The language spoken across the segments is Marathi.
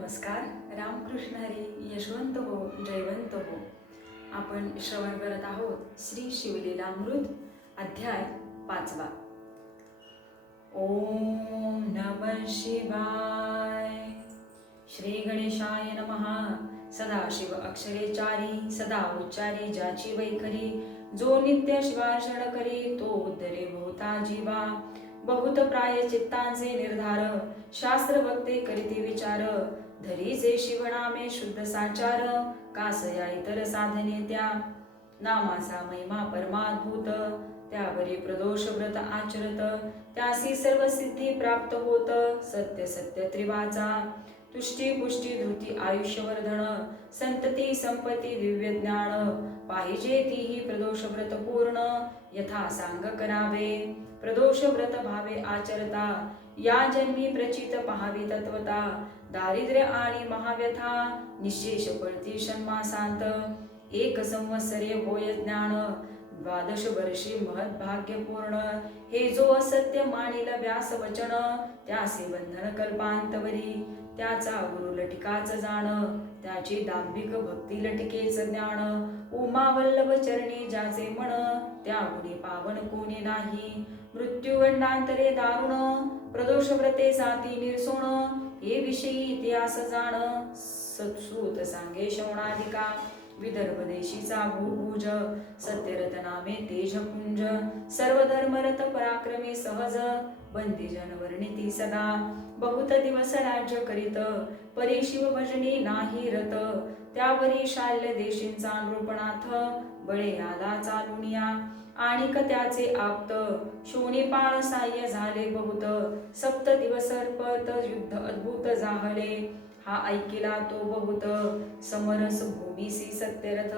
नमस्कार. रामकृष्ण हरी. यशवंत हो, जयवंत हो. आपण श्रवण करत आहोत श्री शिवलीलामृत अध्याय 5. ओम नमः शिवाय. श्री गणेशाय नमः. सदाशिव अक्षरेचारी, सदा उच्चारी ज्याची वैखरी, जो नित्य शिवार्चन करी तो उद्धरे बहुता जीवा. बहुत प्राय चित्तांचे निर्धार, शास्त्र वक्ते करीती विचार. धरी जे शिवनामे शुद्ध साचार, कासया इतर साधने त्या. नामाचा महिमा परमाद्भूत, त्यावरी प्रदोष व्रत आचरत. त्यासी सर्व सिद्धी प्राप्त होत, सत्य सत्य त्रिवाचा. तुष्टी पुष्टी धृती आयुष्यवर्धन, संतती संपत्ती दिव्य ज्ञान. पाहिजे तीही प्रदोष व्रत पूर्ण, यथा सांग करावे. प्रदोष व्रत भावे आचरता, या जन्मी प्रचित पहावी तत्वता. दारिद्र्य आणि महाव्यथा, निशेष पडती षण्मासांत. 1 संवत्सरे होय ज्ञान, 12 वर्षी महद्भाग्य पूर्ण. हे जो असत्य मानिल व्यास वचन, त्यासे बंधन कल्पांतवरी. त्याचा गुरु लटिकाच जाण, त्याची दांभिक भक्ती लटिकेच ज्ञान. उमा वल्लभ चरणी ज्याचे मन, त्या गुणी पावन कोणी नाही. मृत्यू गंडांतरे दारुण, प्रदोष व्रते जाती निरसोण. हे विषयी इतिहास जाण, सत्सूत सांगे श्रवणाधिका. विदर्भ देशीचा भूभुज, सत्यरथ नामे तेजपुंज. सर्व धर्मरथ पराक्रमी सहज, बंदीजन वर्णिती सदा. बहुत दिवस राज्य करीत, परी शिव भजनी नाही रत. त्यावरी शाल्य देशींचा नृपनाथ, बळे आला चालुनिया. आणिक त्याचे आप्त, शोणीपाळ साह्य झाले बहुत. 7 दिवस अर्पत युद्ध अद्भुत जाहले, हा ऐकिला तो बहुत. समरस भूमीसी सत्यरथ,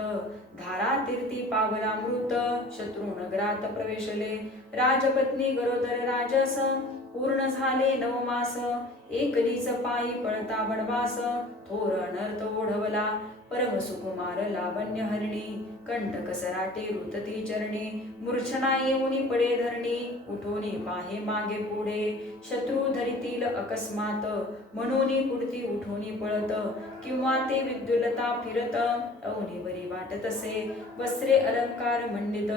धारा तीर्थी पावला मृत. शत्रू नगरात प्रवेशले, राजपत्नी गरोदर राजस. पूर्ण झाले 9 मास, एकलीच पायी पळता वनवास. थोर अनर्थ ओढवला, परम सुकुमार लावण्य हरिणी. कंटक सराटे रुतती चरणी, मूर्छना येऊनी पडे धरणी. उठोनी पाहे मागे पुढे, शत्रू धरितील अकस्मात. म्हणूनी पुढती उठोनी पळत, किंवा ते विद्युलता फिरत. अवनीवरी वाटत असे, वस्त्रे अलंकार मंडित.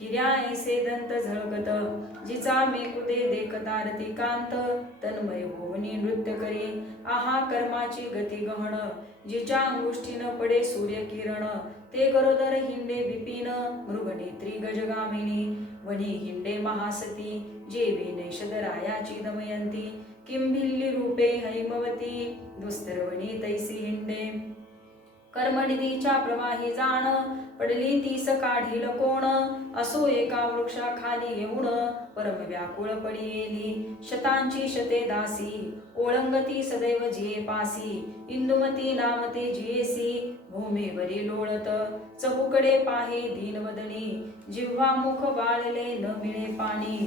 हिऱ्या ऐसे दंत झळकत, जिचा मेकुदे देखता रतिकांत. तन्मय होवनी नृत्य करी, आहा कर्माची गती गहन. जिच्या अंगुष्ठीन पडे सूर्य किरण, ते गरोदर हिंडे विपिन. मृगनेत्री गजगामिनी, वनी हिंडे महासती. जेवी नैषधरायाची दमयंती, किंभिल्ली रूपे हैमवती. दुस्तरवणी तैसी हिंडे, कर्मनिधीच्या प्रवाही जाण. पडली तीस काढील कोण, असो एका वृक्षाखाली येऊन. परम व्याकुळ पडी येली, शतांची शते दासी. ओळंगती सदैव जिये पासी, इंदुमती नामते जियेसी. भूमीवरी लोळत, चहूकडे पाहे दीनवदनी. जिव्हा मुख वाळले न मिळे पाणी,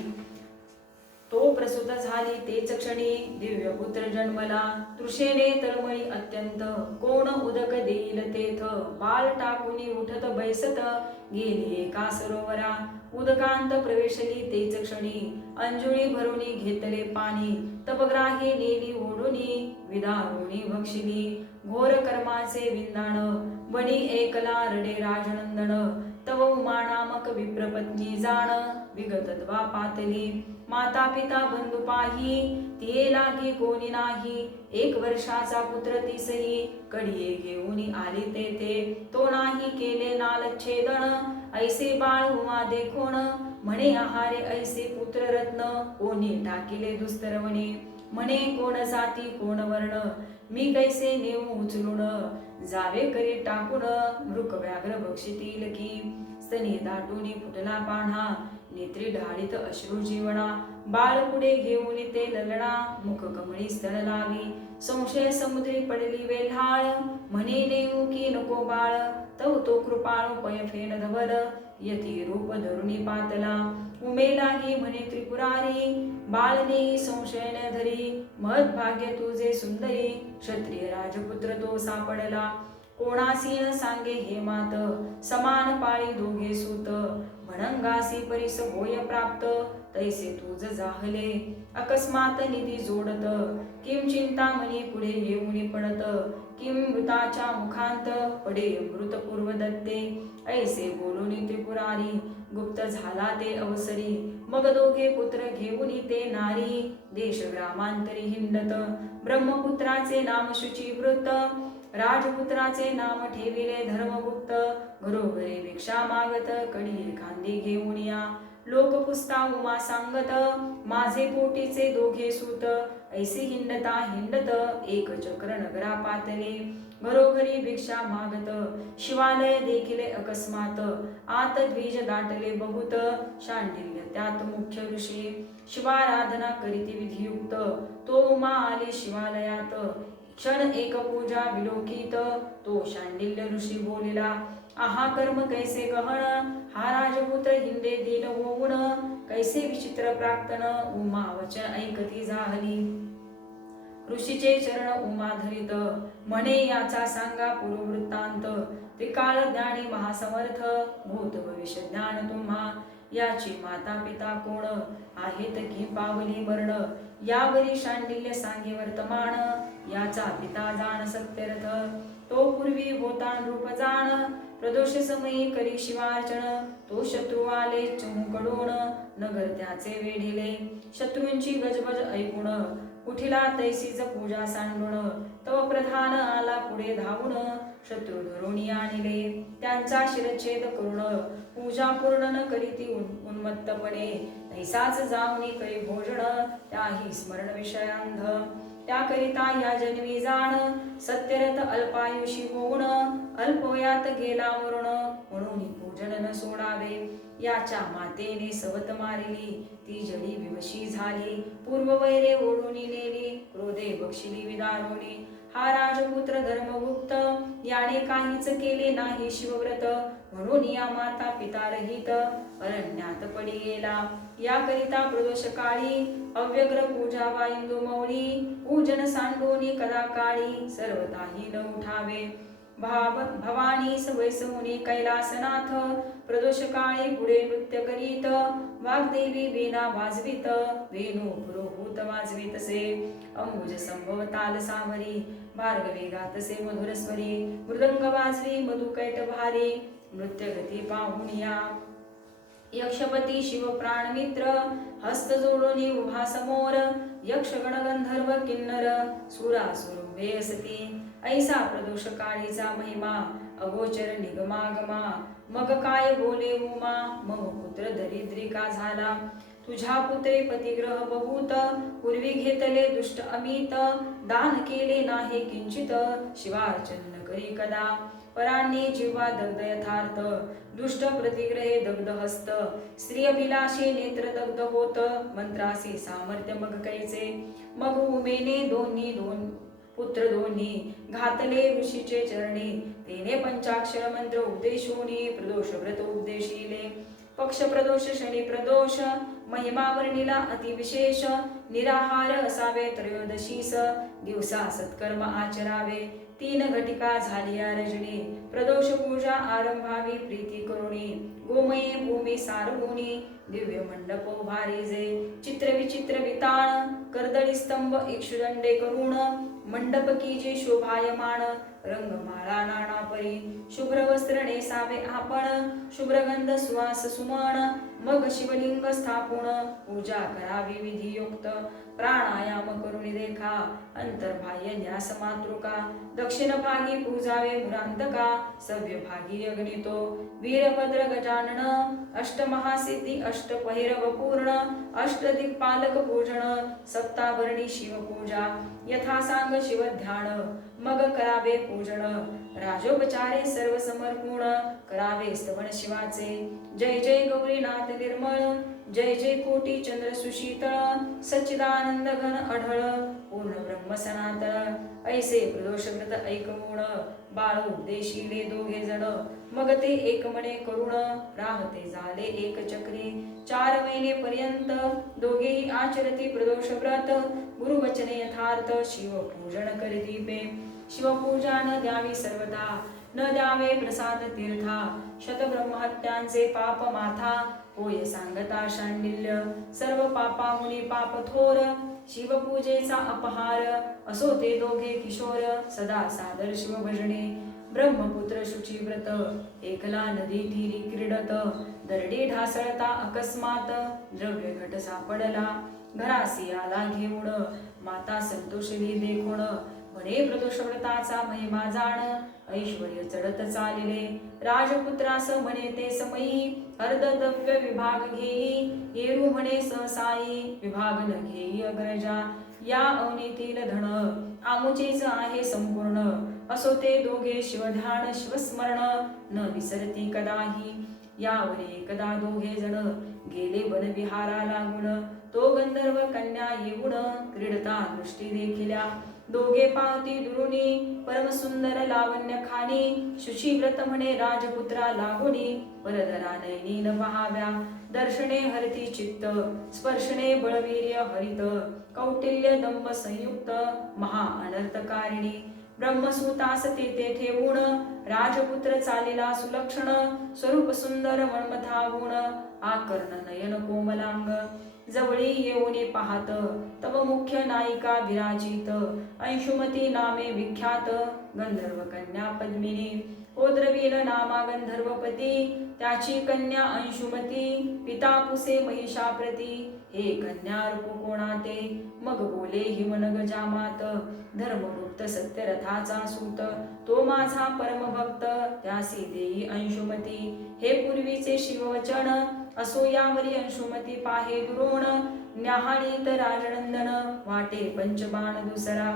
तो प्रसूत झाली तेच क्षणी. दिव्य पुत्र जन्मला, तृषेने तळमळी अत्यंत. कोण उदक देईल तेथ, बाल टाकुनी उठत बैसत. गेली एका सरोवरा, उदकांत प्रवेशली तेच क्षणी. अंजुळी भरुनी घेतले पाणी, तपग्राही नेली ओढुनी. विदारुणी भक्षिली, घोर कर्माचे विंदाण. वनी एकला रडे राजनंदन, तव उमा नामक विप्रपत्नी जाण. विगतद्वा पातली, माता पिता बंधू पाही. तिये लागी कोणी नाही, 1 वर्षाचा पुत्र तीसही. कडिये घेऊन आली तेथे, तो नाही केले नालच्छेदन. ऐसे बाळ उमा देखोन, म्हणे आहारे ऐसे पुत्र रत्न. कोणी टाकिले दुस्तरवणी, म्हणे कोण जाती कोण वर्ण. मी कैसे नेऊ उचलून, जावे करी टाकून. मृक व्याघ्र भक्षितील की, स्तनी दाटूनी फुटला पाढा. नेत्री ढाळीत अश्रू जीवना, बाळ पुढे घेऊन ते ललना. मुख कमळी स्थळ लावी, संशय समुद्री पडली वेल्हाळ. म्हणे नेऊ की नको बाळ, तव तो कृपाळू पय फेन धवल. यती रूप धरुणी पातला, उमेलाही म्हणे त्रिपुरारी. बाळने संशय न धरी, महद्भाग्य तुझे सुंदरी. क्षत्रिय राजपुत्र तो सापडला, कोणासी न सांगे हे मात. समान पाळी दोघे सूत, म्हणंगासी परिस होय प्राप्त. तैसे तूज जाहले अकस्मात निधी जोडत किम चिंतामणी पुढे येऊनी पडत किम मृताच्या मुखांत पडे मृतपूर्व दत्ते ऐसे बोलूनी त्रिपुरारी गुप्त झाला ते अवसरी मग दोघे पुत्र घेऊनी ते नारी देश ग्रामांतरी हिंडत ब्रह्मपुत्राचे नाम शुचिवृत्त राजपुत्राचे नाम ठेविले धर्मगुप्त घरोघरी भिक्षा मागत कडी खांदी घेऊन या लोक पुसता उमा सांगत माझे पोटीचे दोघे सूत ऐसी हिंडता हिंडत एक चक्र नगरा पातले घरोघरी भिक्षा मागत शिवालय देखील अकस्मात आत द्विज दाटले बहुत शांडिल्य त्यात मुख्य ऋषी शिवाराधना करीती विधियुक्त तो उमा आली शिवालयात क्षण एक पूजा विलोकित तो शांडिल्य ऋषी बोलिला आहा कर्म कैसे गहन हा राजपुत्र हिंदे दीन होऊन कैसे विचित्र प्राक्तन उमा वचन ऐकती जाहली ऋषीचे चरण उमा धरित म्हणे याचा सांगा पूर्ववृत्तांत त्रिकाळ ज्ञानी महासमर्थ भूत भविष्य ज्ञान तुम्हा याची माता पिता कोण आहेत की पावली मरण यावरी शांडिल्य सांगे वर्तमान याचा पिता जाण सत्यरथ तो पूर्वी होता रूप जाण प्रदोष समयी करी शिवार्चन तो शत्रू आले चहूकडून नगर त्याचे वेढिले शत्रूंची गजबज ऐकून उठिला तैसीच पूजा सांडून तव प्रधान आला पुढे धावून शत्रू धरुणी आणले त्यांचा शिरच्छेद करून पूजा पूर्ण न करीती उन्मत्तपणे तैसाच जाऊनी करी भोजन त्याही स्मरण विषयांध त्याकरिता या जन्मी जाण सत्यरथ अल्पायुषी होऊन अल्पवयात गेला मरण म्हणून पूजन न सोडावे याच्या मातेने सवत मारिली ती जडी विवशी झाली पूर्व वैरे ओढून नेली क्रोधे बक्षिली विदारोणी हा राजपुत्र धर्मगुप्त याने काहीच केले नाही शिवव्रत म्हणून या माता पिता रहित अरण्यात पडी गेला याकरिता प्रदोष काळी अव्यग्र पूजा वा इंदू मौली पूजन सांडोनी कदा काळी सर्वताही न उठावे भवानी वैसमुनी कैलासनाथ प्रदोष काळी पुढे नृत्य करीत वाग्देवी वीणा वाजवित वेणू पुरोहूत वाजवितसे अंबुज संभव ताल सावरी भार्गवी गातसे मधुर स्वरी मृदंग वाजवी मधुकैट भारी नृत्य गती पाहून या यक्षपती शिव प्राणमित्र हस्त जोडोनी उभा समोर यक्ष गणगंधर्व किन्नर सुरासुर उभे असती ऐसा प्रदोष काळीचा महिमा अगोचर निगमागमा मग काय बोले उमा मग पुत्र दरिद्रिका झाला तुझ्या पुत्रे पतिग्रह बहुत पूर्वी घेतले दुष्ट अमित दान केले नाही किंचित शिवार्चन करी कदा परांनी जीवा दग्ध यथार्थ दुष्ट प्रतिग्रहे दग्ध हस्त स्त्री अभिलाषे नेत्र दग्ध होत मंत्रासी सामर्थ्य मग कैचे मग उमेने दोन पुत्र दोन्ही घातले ऋषीचे चरणी तेने पंचाक्षर मंत्र उपदेशोनी प्रदोष व्रत उपदेशिले पक्ष प्रदोष शनी प्रदोष महिमा वर्णिला अतिविशेष निराहार असावे त्रयोदशीस दिवसा सत्कर्म आचरावे 3 घटिका झालिया रजनी प्रदोष पूजा आरंभावी प्रीती करुणी गोमये भूमी सारवुनी दिव्य मंडप उभारीजे चित्र विचित्र विताण कर्दळी स्तंभ इक्षुदंडे करुण मंडप कीजे शोभायमान रंगमाळा नाना परी शुभ्र वस्त्र नेसावे आपण शुभ्रगंध सुवास सुमन मग शिवलिंग स्थापून पूजा करावी विधियुक्त प्राणायाम करुणी देखा अंतर्बाह्य न्यास मातृका दक्षिण भागी पूजावे मुरांतका सव्य भागी अग्नितो वीरभद्र गजानन अष्टमहासिद्धी अष्टपैरव पूर्ण अष्टदिक्पालक पूजन सप्ताभरणी शिवपूजा यथा सांग शिव ध्यान मग करावे पूजन राजोपचारे सर्व समर्पूण करावे स्तवन शिवाचे जय जय गौरीनाथ निर्मळ जय जय कोटी चंद्र सुशीतळ सच्चिदानंद घन अढळ पूर्ण ब्रह्म सनातन ऐसे प्रदोष व्रत ऐकवून बाळू देशिले दोघे जण मग ते एक मने करुण राहते झाले एक चक्री 4 महिने पर्यंत दोघेही आचरती प्रदोष व्रत गुरुवचने यथार्थ शिवपूजन करी दीपे शिवपूजा न द्यावी सर्वदा न द्यावे प्रसाद तीर्था शतब्रह्महत्यांचे पाप माथा होय सांगता शांडिल्य सर्व पापाहुनी पाप थोर शिवपूजेचा अपहार असो ते दोघे किशोर सदा सादर शिवभजने ब्रह्मपुत्र शुचिव्रत एकला नदी तीरी क्रीडत दरडी ढासळता अकस्मात द्रव्य घट सापडला घरासी आला घेऊन माता संतोषली देखून म्हणे प्रदोषव्रताचा महिमा जाण ऐश्वर्य चढत चालिले राजपुत्रास म्हणे ते समयी अर्धद्रव्य विभाग घेई येरू म्हणे सहसाई विभाग न घेई अग्रजा या अवनीतील धन आमुचेच आहे संपूर्ण असो ते दोघे शिवध्यान शिवस्मरण न विसरती कदाही यावर एकदा दोघे जण गेले वनविहारा लागून तो गंधर्व कन्या येऊन क्रीडता दृष्टी देखिल्या दोघे पावती दुरुनी परम सुंदर लावण्य खानी शुचिव्रत म्हणे राजपुत्रा लागुनी परधरा नयनी न पहाव्या दर्शने हरती चित्त स्पर्शने बळवीर्य हरित कौटिल्य दंभ संयुक्त महा अनर्थकारिणी ब्रह्मसूतास तेथे ठेवून राजपुत्र चालिला सुलक्षण स्वरूप सुंदर मन्मथावून आकर्ण नयन कोमलांग जवळी येऊनी पाहत तव मुख्य नायिका विराजित अंशुमती नामे विख्यात गंधर्व कन्या पद्मिनी ओद्रवील नामा गंधर्वपती त्याची कन्या अंशुमती पिता पुसे महिषाप्रती हे कन्या रूप कोणाते मग बोले हिमनग जामात धर्मगुप्त सत्यरथाचा सूत तो माझा परमभक्त त्यासी देई अंशुमती हे पूर्वीचे शिववचन असो यावरी अंशुमती पाहे दुरोण न्याहाळीत राजनंदन वाटे पंचबाण दुसरा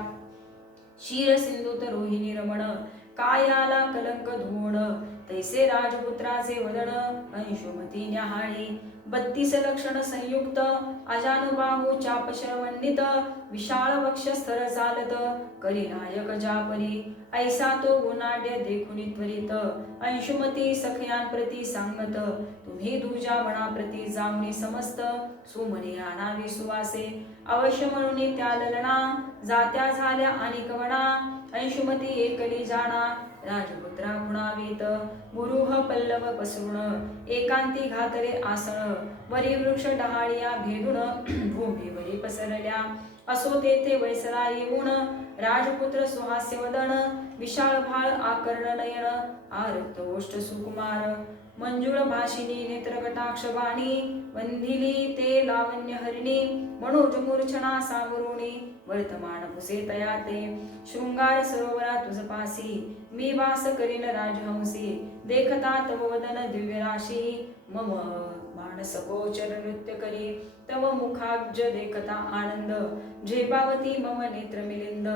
क्षीर सिंधुत रोहिणी रमण कायाला कलंक धुवण तैसे राजपुत्राचे वदन अंशुमती न्याहाळी 32 लक्षण संयुक्त अजानुबाहू चाप शरवंडित विशाळ वक्ष स्थर चालत करी नायक जापरी ऐसा तो गुणाढ्य देखुनी त्वरित अंशुमती सखयांप्रती सांगत तुम्ही दुजा वनाप्रती जाऊनी समस्त सुमनी आणावी सुवासे अवश्य म्हणून त्या ललना जात्या झाल्या आणि कवना अंशुमती एकली जाणा राजपुत्रा गुणावीत मुरुह पल्लव पसरून एकांती घातरे आसन वरी वृक्ष डहाळिया भेदून भूमीवरी पसरल्या असो तेथे वैसला येऊन राजपुत्र सुहास्य वदन विशाळ भाळ आकर्ण नयन आरक्त ओष्ठ सुकुमार मंजुळ भाषिनी नेत्र कटाक्ष वाणी वंदिली ते लावण्य हरिणी मनोज मूर्छना सावरुणी वर्तमान पुसे तया ते शृंगार सरोवरा तुझ पासी मी वास करीन राजहंसी देखता तव वदन दिव्य राशी मम मानस गोचर नृत्य करी तव मुखाब्ज देखता आनंद झेपावती मम नेत्र मिलिंद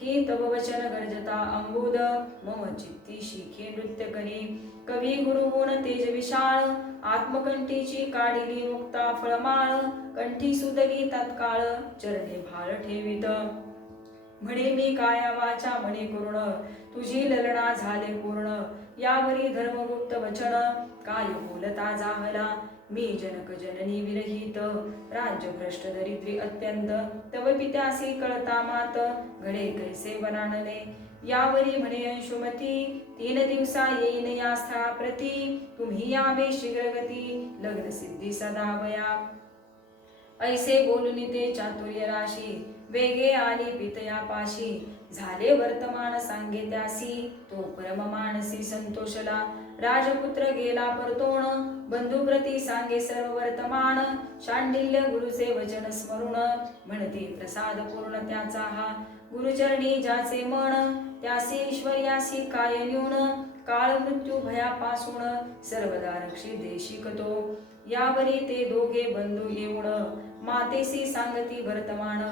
की तव वचन गर्जता अंबुद मम चित्ती शिखे नृत्य करी कवी गुरुगुण तेज विशाळ आत्मकंठीची काढिली मुक्ता फळमाळ कंठी सुदली तत्काळ चरणे भाळ ठेवित म्हणे मी काया वाचा म्हणे करुण तुझी ललना झाले पूर्ण यावरी धर्मगुप्त वचन काय बोलता जाहला मी जनक जननी विरहित राज्य भ्रष्ट दरिद्री अत्यंत तव पित्यासी कळता मात घडे कैसे वरानले यावरी म्हणे अंशुमती 3 दिवसा येईन या स्थळाप्रती तुम्ही यावे शीघ्रगती लग्न सिद्धी सदावया ऐसे बोलून ते चातुर्य राशी वेगे आली पितया पाशी झाले वर्तमान सांगे त्यासी तो परम मानसी संतोषला राजपुत्र गेला परतोण बंधुप्रती सांगे सर्व वर्तमान शांडिल्य गुरुचे वचन स्मरून म्हणती प्रसाद पूर्ण त्याचा हा गुरुचरणी ज्याचे मन त्यासी ईश्वर्यासी काय न्यून काळ मृत्यू भयापासून सर्वदा रक्षी देशिकतो यावरी ते दोघे बंधू येऊन मातेसी सांगती वर्तमान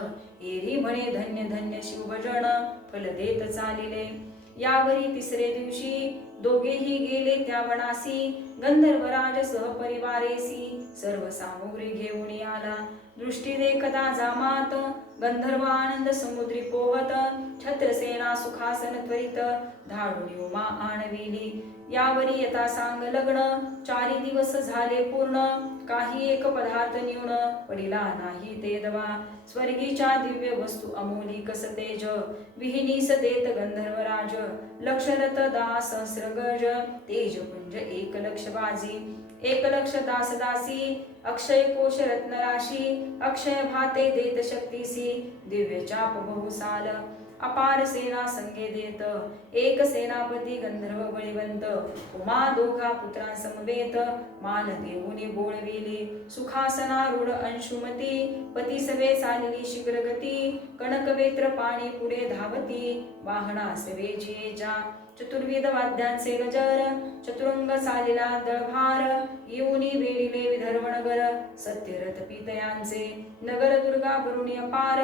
एरी म्हणे धन्य धन्य शिवभजन फल देत चालिले यावरी 3रे दिवशी दोघेही गेले त्या वनासी गंधर्वराज सहपरिवारेसी सर्व सामुग्री घेऊन आला दृष्टी देखता जामात गंधर्व आनंद समुद्री पोहत छत्रसेना सुखासन त्वरित धाडून उमा आणविली यावरी यथा सांग लग्न 4 दिवस झाले पूर्ण काही एक पदार्थ न्यून पडिला नाही ते दवा स्वर्गीच्या दिव्य वस्तू अमोलिक सतेज विहिनीस देत गंधर्वराज राज लक्षरथ दास सहस्रगज तेजपुंज एक लक्ष बाजी एक लक्ष दास दासी अक्षय कोश रत्न राशी अक्षय भाते देत शक्तीसी दिव्य चाप बहुसाल अपार सेना संगे देत एक सेनापती गंधर्व बळीवंत उमा दोघा पुत्रा समवेत मान देऊनी बोळविली सुखासनारूढ अंशुमती पती सवे चालली शीघ्रगती कणकवेत्र पाणी पुढे धावती वाहना सवेची जा चतुर्विध वाद्यांचे गजर चतुरंग चालिला दळभार येऊनी वेळीले विदर्भ नगर सत्यरथ पितयांचे नगर दुर्गा भरुणी अपार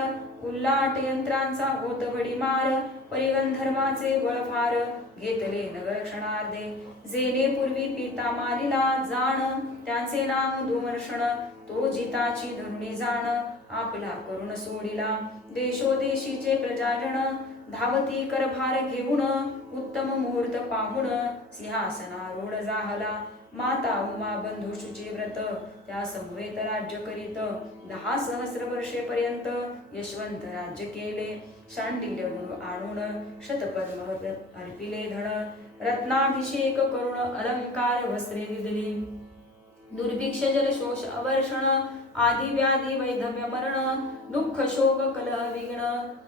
उल्लाट यंत्रांचा होत भडीमार परिगंधर्वाचे बळफार घेतले नगर क्षणार्धे जेने पूर्वी पिता मारिला जाण त्याचे नाम दुमर्षण तो जिताची धरुणी जाण आपला करुण सोडिला देशोदेशीचे प्रजाजन धावती करभार घेऊन उत्तम मुहूर्त पाहून सिंहासनारूढ जाहला माता उमा बंधू शुची व्रत त्या समवेत राज्य करीत 10 सहस्र वर्षेपर्यंत यशवंत राज्य केले शांडिल्य गुण आणून शतपद्म अर्पिले धन रत्नाभिषेक करुण अलंकार वस्त्रे दिली दुर्भिक्ष जलशोष अवर्षण आदी व्याधी वैधव्य मरण दुःख शोक कलह विघ्न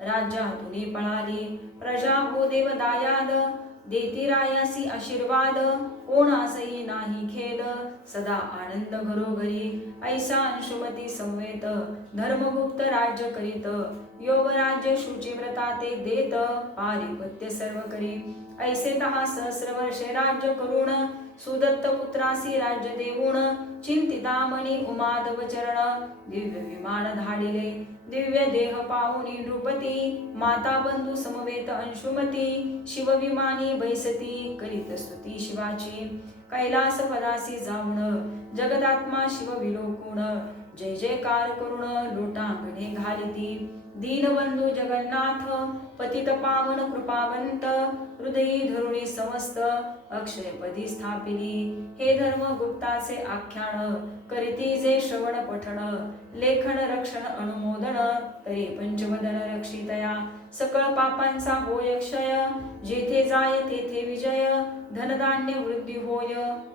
राज्यातुनी पळाली प्रजा भूदेव दायाद देती रायासी आशीर्वाद कोणासही नाही खेद सदा आनंद घरोघरी ऐसा अंशुमती संवेत धर्मगुप्त राज्य करीत योग राज्य शुचिव्रता ते देत पारिपत्य सर्व करी ऐसे 10 सहस्र वर्षे राज्य करून सुदत्त पुत्रासी राज्य देऊन चिंतितामणी उमाधव चरण दिव्य विमान धाडिले दिव्य देह पाहुनी नृपती माता बंधू समवेत अंशुमती शिवविमानी बैसती करीत स्तुती शिवाची कैलास पदासी जाऊन जगदात्मा शिव विलोकुण जय जयकार करुण लोटांगणे घालिती दीनबंधू जगन्नाथ पतित पावन कृपावंत हृदयी धरुणी समस्त अक्षयपदी स्थापिली हे धर्मगुप्ताचे आख्यान करीती जे श्रवण पठण लेखन रक्षण अनुमोदन तरी पंचवदन रक्षितया सकळ पापांचा होय क्षय जेथे जाय तेथे विजय धनधान्य वृद्धी होय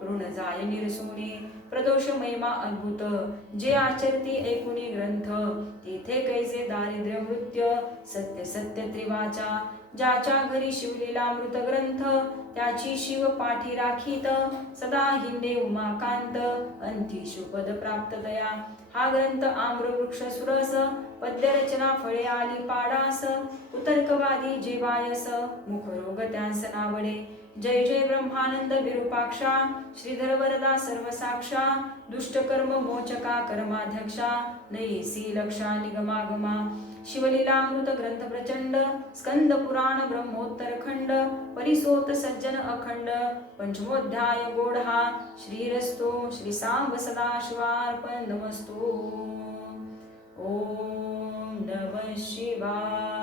ऋण जाय निरसुनी प्रदोष महिमा अद्भुत जे आचरती ऐकुनी ग्रंथ तेथे कैसे दारिद्र्य मृत्य सत्य सत्य त्रिवाचा ज्याच्या घरी शिवलीलामृत ग्रंथ त्याची शिव पाठी राखीत सदा हिंदे उमाकांत अंती शुपद प्राप्त दया हा ग्रंथ आम्रवृक्ष सुरस पद्यरचना फळे आली पाडास उतर्कवादी जीवायस मुखरोग त्यांस नावडे जय जय ब्रह्मानंद विरूपाक्षा श्रीधर वरदा सर्वसाक्षा दुष्टकर्म मोचका कर्माध्यक्षा नयेसी लक्षा निगमागमा शिवलीलामृत ग्रंथ प्रचंड स्कंद पुराण ब्रह्मोत्तर खंड परिसोत सज्जन अखंड पंचमोध्याय गोढा श्रीरस्तो श्री सांब सदाशिवार्पण नमस्तु ओम नमः शिवाय।